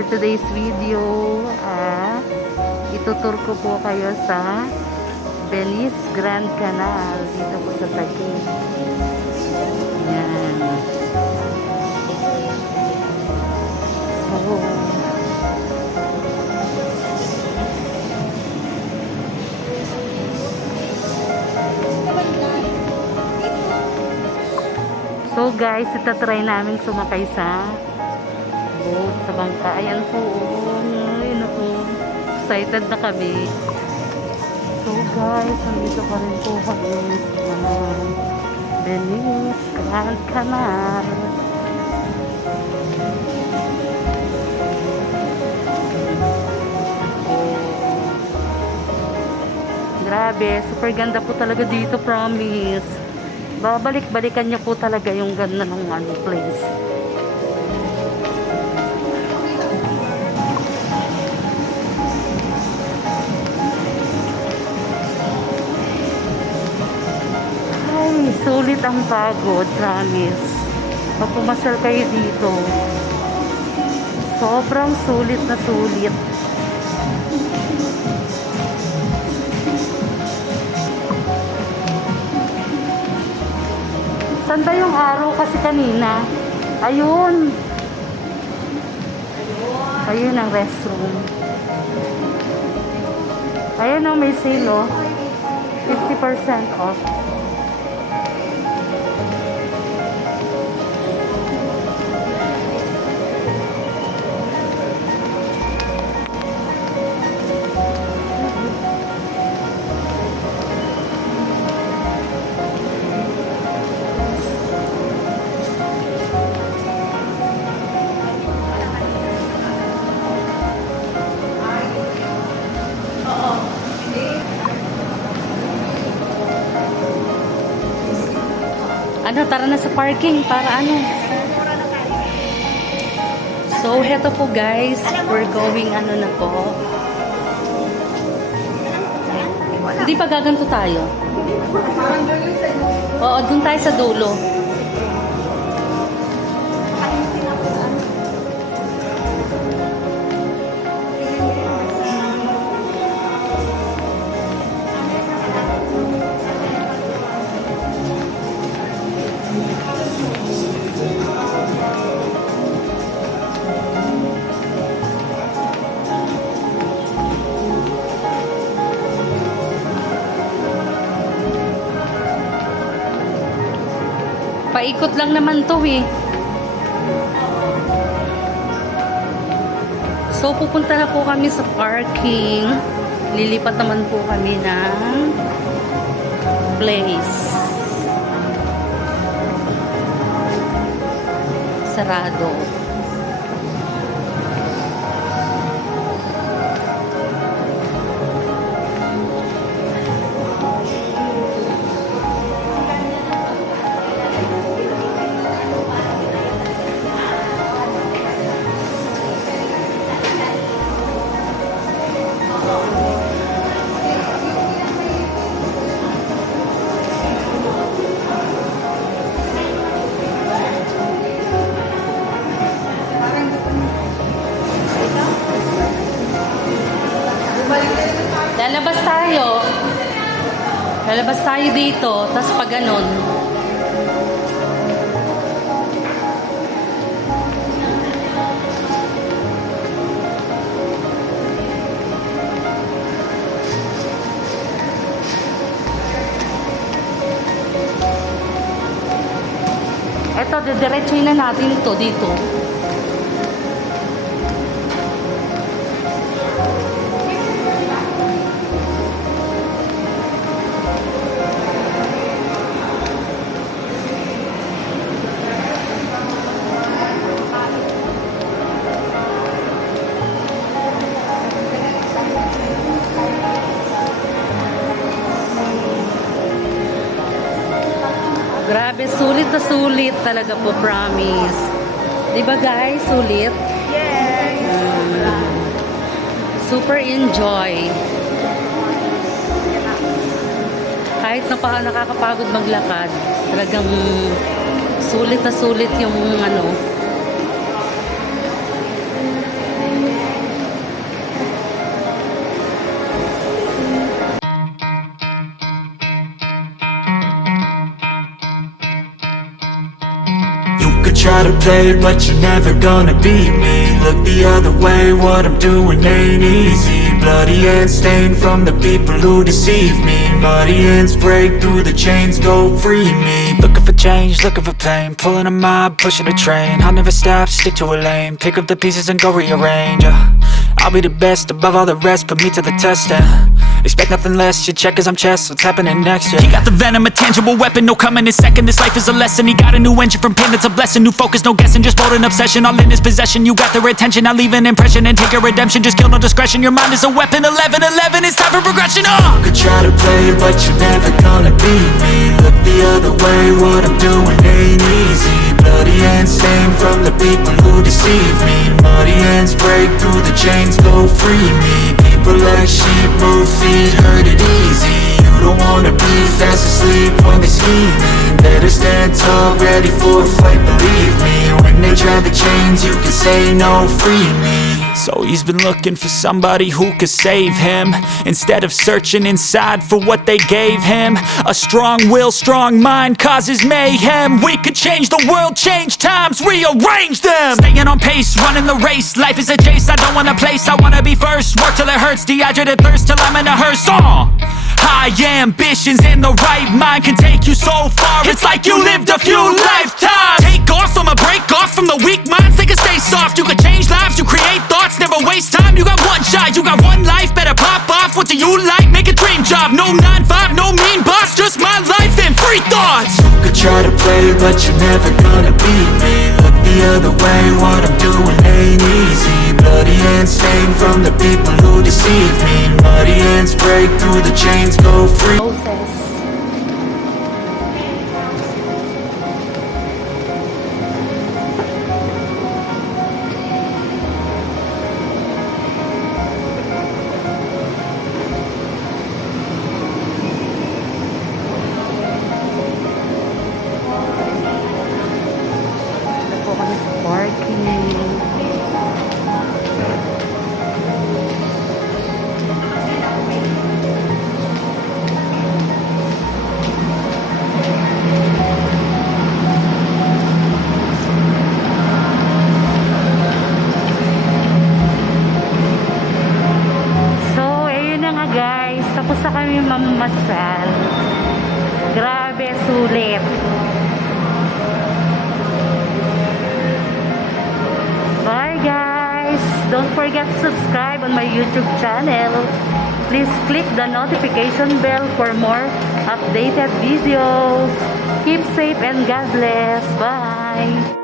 for today's video. Itutur ko po kayo sa Venice Grand Canal dito po sa Taguig. Yan. So guys, itatry namin sumakay sa boat sa bangka. Ayan po, ayun po. Excited na kami. So guys, nandito pa rin po kami sa Venice Grand Canal. Grabe, super ganda po talaga dito, promise. Babalik-balikan niyo po talaga yung ganda ng place. Ay, sulit ang pagod, promise. Pag pumasal kayo dito, sobrang sulit na sulit. Saan ba yung araw kasi kanina? Ayun. Ayun ang restroom. Ayun o, may sale o. 50% off. Ano, tara na sa parking para ano. So, heto po guys, we're going ano na po. Hindi pa gaganto tayo. Oo, dun tayo sa dulo. Paikot lang naman to eh. So, pupunta na po kami sa parking. Lilipat naman po kami ng place. Sarado. Lalabas tayo. Lalabas tayo dito. Tapos pag ganon. Eto, didiretsuhin na natin ito dito. Grabe, sulit na sulit talaga po, promise. Diba guys, sulit? Yes! Super enjoy. Kahit nakakapagod maglakad, talagang sulit na sulit yung ano. try to play, but you're never gonna beat me. Look the other way, what I'm doing ain't easy. Bloody hands stained from the people who deceive me. Muddy hands break through the chains, go free me. Looking for change, looking for pain, pulling a mob, pushing a train. I'll never stop, stick to a lane, pick up the pieces and go rearrange. I'll be the best above all the rest, put me to the test and expect nothing less, your check is I'm chess, what's happening next, yeah. He got the venom, a tangible weapon, no coming in second. This life is a lesson, he got a new engine from pain, it's a blessing. New focus, no guessing, just bold and obsession. All in his possession, you got their attention. I'll leave an impression and take your redemption. Just kill, no discretion, your mind is a weapon. 11-11, it's time for progression, You could try to play, but you're never gonna beat me. Look the other way, what I'm doing ain't easy. Bloody hands stained from the people who deceive me. Muddy hands break through the chains, go free me. People like sheep move feet, hurt it easy. You don't wanna be fast asleep when they're scheming. Better stand tall, ready for a fight, believe me. When they try the chains, you can say no, free me. So he's been looking for somebody who could save him, instead of searching inside for what they gave him. A strong will, strong mind causes mayhem. We could change the world, change times, rearrange them. Staying on pace, running the race. Life is a chase, I don't want a place, I wanna be first. Work till it hurts, dehydrated thirst till I'm in a hearse. High ambitions and the right mind can take you so far. It's like you lived a few lifetimes. Take off, I'ma break off from the weak minds. They can stay soft, you can change lives, you create thoughts. Never waste time, you got one shot, you got one life. Better pop off, what do you like? Make a dream job, no 9-5, no mean boss. Just my life and free thoughts. You could try to play, but you're never gonna beat me. Look the other way, what I'm doing ain't easy. Bloody hands stained from the people who deceive me. Muddy hands break through the chains, go free. Po kami sa parking. So, ayun na nga guys. Tapos na kami mamamasyal. Grabe, sulit. Bye guys! Don't forget to subscribe on my YouTube channel. Please click the notification bell for more updated videos. Keep safe and God bless. Bye!